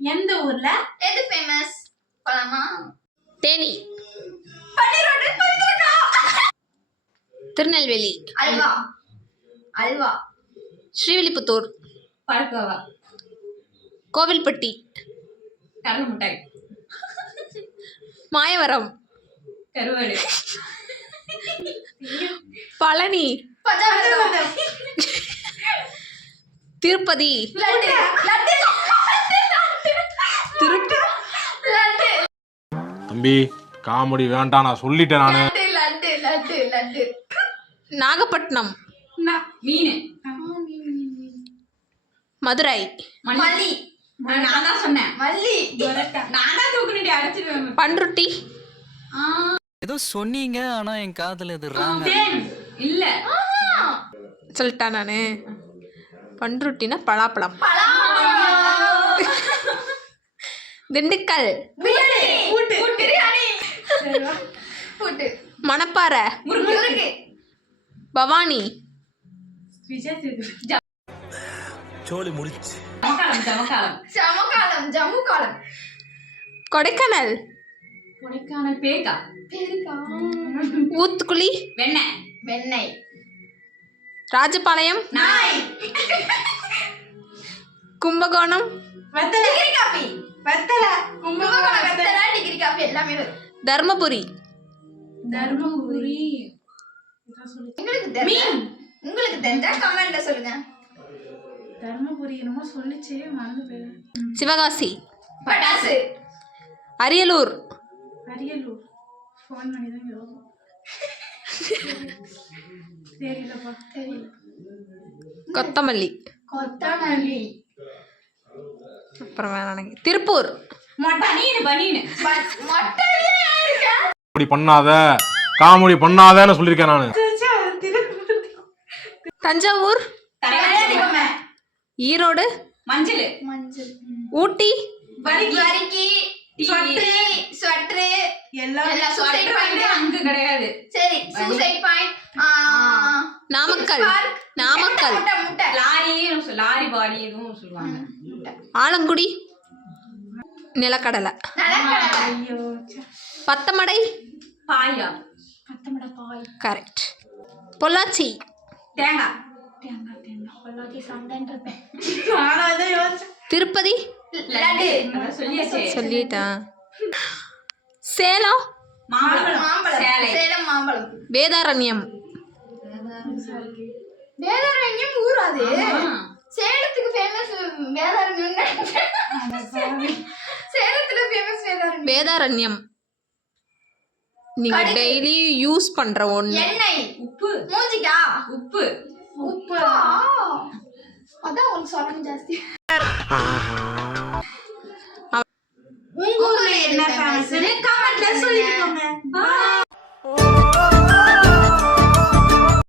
எந்த ஊர்ல எது ஃபேமஸ்? போலாமா? தேனி, பன்னிரோடு பவித்ரா. திருநெல்வேலி, அல்வா. அல்வா. ஸ்ரீவில்லிபுத்தூர், பால்கோவா, கோவில்பட்டி, கடலை மிட்டாய், மாயவரம், கருவாடு, பழனி, பஞ்சாமிர்தம். திருப்பதி, லட்டு. லட்டு. திருப்பதி, லட்டு. தம்பி காமெடி வேண்டாம், நான் சொல்லிட்டேன் நானு. லட்டு. லட்டு. லட்டு. லட்டு. நாகப்பட்டினம், மீன், மதுரை, மல்லி. நான் தான் சொன்னேன். மல்லி. நான் தான் தூக்குனிட்டு அடிச்சிருவேன். பண்ருட்டி, ஏதோ சொன்னீங்க ஆனா என் காதுல இது ராங்க. தேன் இல்ல. சொல்லிட்டா நானு. பண்ருட்டினா பலாப்பழம். திண்டுக்கல், பிரியாணி. பிரியாணி. கூட்டு. மணப்பாறை, முறுக்கு. பவானி, விஜய் சேதுபதி. சோலி முடிச்சு. ஜமக்காலம். சமகாலம். ஜம்மு காலம். கொடைக்கானல், கொடைக்கானல் பேக்கா. பெருக்கா. ஊத்துக்குளி, வெண்ணெய். வெண்ணெய். ராஜபாளையம், நாய். Kumbakonam, degree coffee. வெத்தலை. கும்பகோணம் வெத்தலை, டிகிரி காபி எல்லாமே வரும். தர்மபுரி, தர்மபுரி. உங்களுக்கு தெரியும். உங்களுக்கு தெரிஞ்சா கமெண்ட்ல சொல்லுங்க. தர்மபுரி என்னமோ சொல்லிச்சே மறந்து போயிடும். சிவகாசி, பட்டாசு. அரியலூர், அரியலூர். ஃபோன் பண்ணி தான் யோகம். தெரியலப்பா. தெரியல. கொத்தமல்லி, கொத்தமல்லி. அப்புறம் வேற எனக்கு திருப்பூர், பனீனு பனீனு. மொட்டையே இருக்கா? காமெடி பண்ணாதேன்னு சொல்லியிருக்கேன் நானு. தஞ்சாவூர், தலையாடி பொம்மை. ஈரோடு, மஞ்சள், மஞ்சள். ஊட்டி, வரிக்கி. ஸ்வெட்டர். எல்லா சூசைட் பாயிண்ட். அங்க கிடையாது. சரி, சூசைட் பாயிண்ட். நாமக்கல், நாமக்கல், முட்டை. முட்டை. லாரி பாடி எதுவும் சொல்லுவாங்க. ஆலங்குடி, நிலக்கடலை, நிலக்கடலை. ஐயோ பத்தமடை, பாயா. பத்தமடை பாய். கரெக்ட். பொள்ளாச்சி, தேங்காய். தேங்காய். தேங்காய். பொள்ளாச்சி சண்டைன்னு இருப்பேன். நானும் அதான் யோசிச்சேன். திருப்பதி, லட்டு. அதான் சொல்லியாச்சே. சொல்லிட்டான். சேலம், மாம்பழம். மாம்பழம். சேலை. சேலம் மாம்பழம். வேதாரண்யம், வேதாரண்யம் ஊர் அது. சேலத்துக்கு ஃபேமஸ் வேதாரண்யம். சேலத்துல ஃபேமஸ் வேதாரண்யம். வேதாரண்யம் நீங்க டெய்லி யூஸ் பண்ற ஒண்ணு. எண்ணெய். உப்பு. மூஞ்சிக்கா? உப்பு. உப்பா? அதான் உங்களுக்கு சொல்லணும் ஜாஸ்தி. உங்க ஊர்ல என்ன ஃபேமஸ்? கமெண்ட்ல சொல்லிட்டு போங்க. பை.